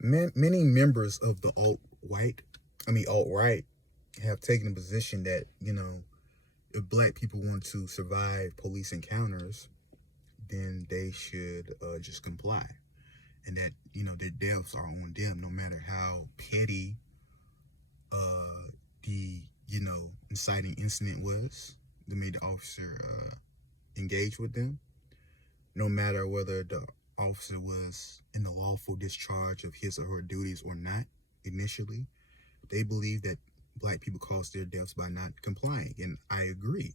Many members of the alt-right, have taken a position that, if black people want to survive police encounters, then they should just comply. And that, their deaths are on them, no matter how petty the, inciting incident was that made the officer engage with them, no matter whether the officer was in the lawful discharge of his or her duties or not initially. They believe that black people caused their deaths by not complying. And I agree.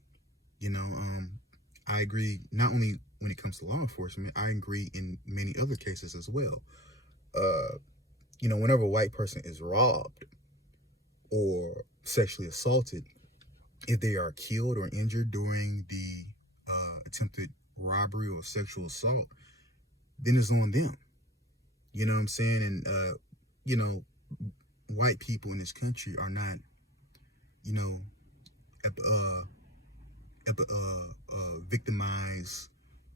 I agree not only when it comes to law enforcement, I agree in many other cases as well. Whenever a white person is robbed or sexually assaulted, if they are killed or injured during the attempted robbery or sexual assault, then it's on them. You know what I'm saying? And, white people in this country are not, you know, victimized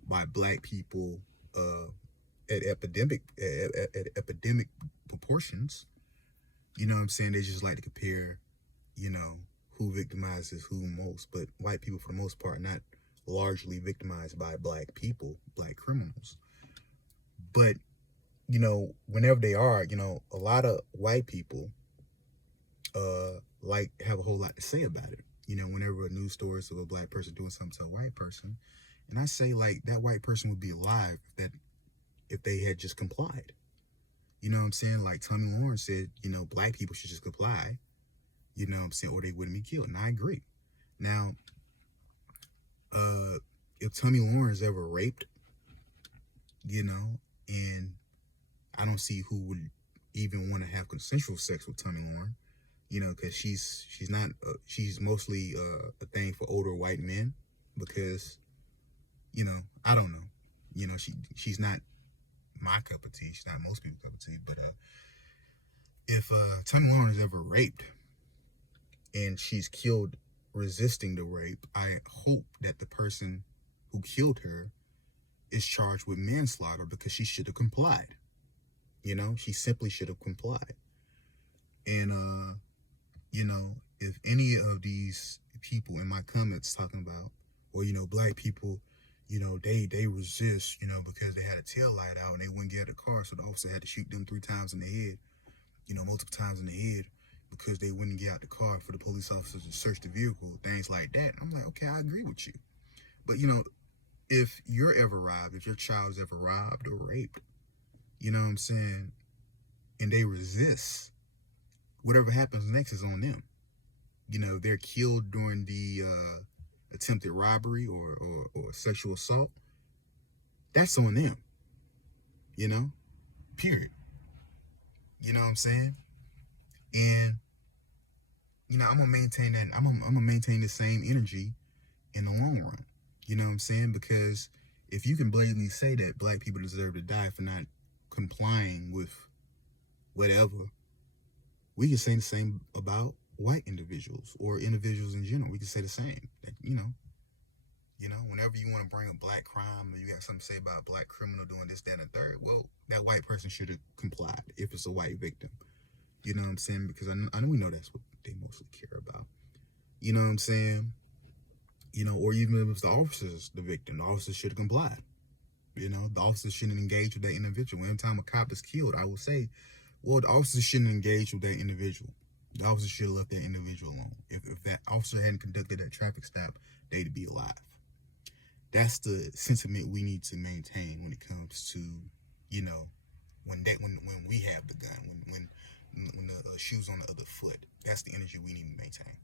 by black people at epidemic proportions. You know what I'm saying? They just like to compare, who victimizes who most. But white people, for the most part, are not largely victimized by black people, black criminals. But, whenever they are, a lot of white people have a whole lot to say about it. Whenever a news story is of a black person doing something to a white person, and I say, like, that white person would be alive if they had just complied. You know what I'm saying? Like Tommy Lawrence said, black people should just comply, you know what I'm saying, or they wouldn't be killed. And I agree. Now, if Tommy Lawrence ever raped, and I don't see who would even want to have consensual sex with Tommy Lawrence, because she's mostly a thing for older white men, because, I don't know, she's not my cup of tea. She's not most people's cup of tea. But if Tommy Lawrence is ever raped and she's killed resisting the rape, I hope that the person who killed her is charged with manslaughter, because she should have complied. She simply should have complied. And if any of these people in my comments talking about, or black people, they resist, because they had a tail light out and they wouldn't get out of the car, so the officer had to shoot them 3 times in the head, multiple times in the head, because they wouldn't get out the car for the police officers to search the vehicle, things like that. I'm like, okay, I agree with you. But, if you're ever robbed, if your child's ever robbed or raped, you know what I'm saying, and they resist, whatever happens next is on them. If they're killed during the attempted robbery or sexual assault, that's on them. Period. You know what I'm saying? And I'm gonna maintain that. I'm gonna maintain the same energy in the long run. You know what I'm saying? Because if you can blatantly say that black people deserve to die for not complying with whatever, we can say the same about white individuals or individuals in general. We can say the same. That, whenever you want to bring up black crime or you got something to say about a black criminal doing this, that, and the third, well, that white person should have complied if it's a white victim. You know what I'm saying? Because I know we know that's what they mostly care about. You know what I'm saying? Or even if the officer's the victim, the officer should have complied. The officer shouldn't engage with that individual. Every time a cop is killed, I will say, well, the officer shouldn't engage with that individual. The officer should have left that individual alone. If that officer hadn't conducted that traffic stop, they'd be alive. That's the sentiment we need to maintain when it comes to, when we have the gun, when the shoe's on the other foot. That's the energy we need to maintain.